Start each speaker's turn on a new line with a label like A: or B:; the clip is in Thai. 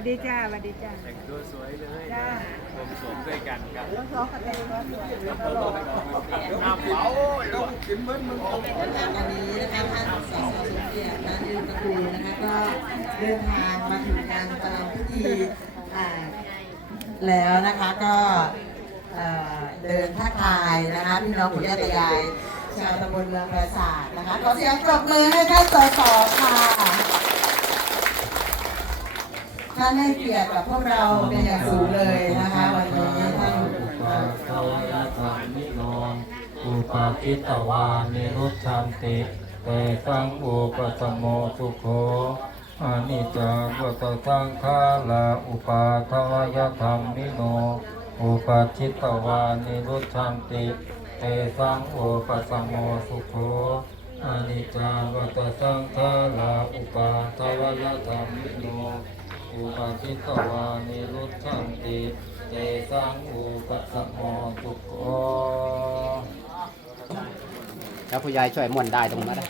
A: วัสดีจ้าสวัสดีจ้า
B: แต่งตัวสวยเลย
A: จ้า
B: ผมสวมด้วยกันครับ
A: ต้องท้องกับแต่งตัวสวยตลอด
B: น้ำเผาต้องกินเบิ้ลมึง
C: วันนี้นะคะท่านสสสมเกียรตินะยืนตระกูลนะคะก็เดินทางมาถึงการประรำพิธีอ่าแล้วนะคะก็เอ่อเดินทักทายนะคะพี่น้องปู่ย่าตายายชาวตำบลเมืองปราสาทนะคะขอเสียงปรบมือให้ท่านสสค่ะ ท่านให้เกียรติกับพวกเราเป็นอย่างสูงเลยนะคะวันนี้ท่าน
D: อุปาทวยธรรมิโน อุปาคิตวานิรุตชันติเตสังอุปสมโมสุโขอานิจจังวัตสังขาราอุปาทวยธรรมิโนอุปาคิตวานิรุตชันติเตสังอุปสมโมสุโขอานิจจังวัตสังขาราอุปาทวยธรรมิโน อุปาทิตวานิรุตชันติเตสังอุปสมโมทุกโอ
E: แล้วผู้ใหญ่ช่วยม่วนได้ตรงนั้นนะ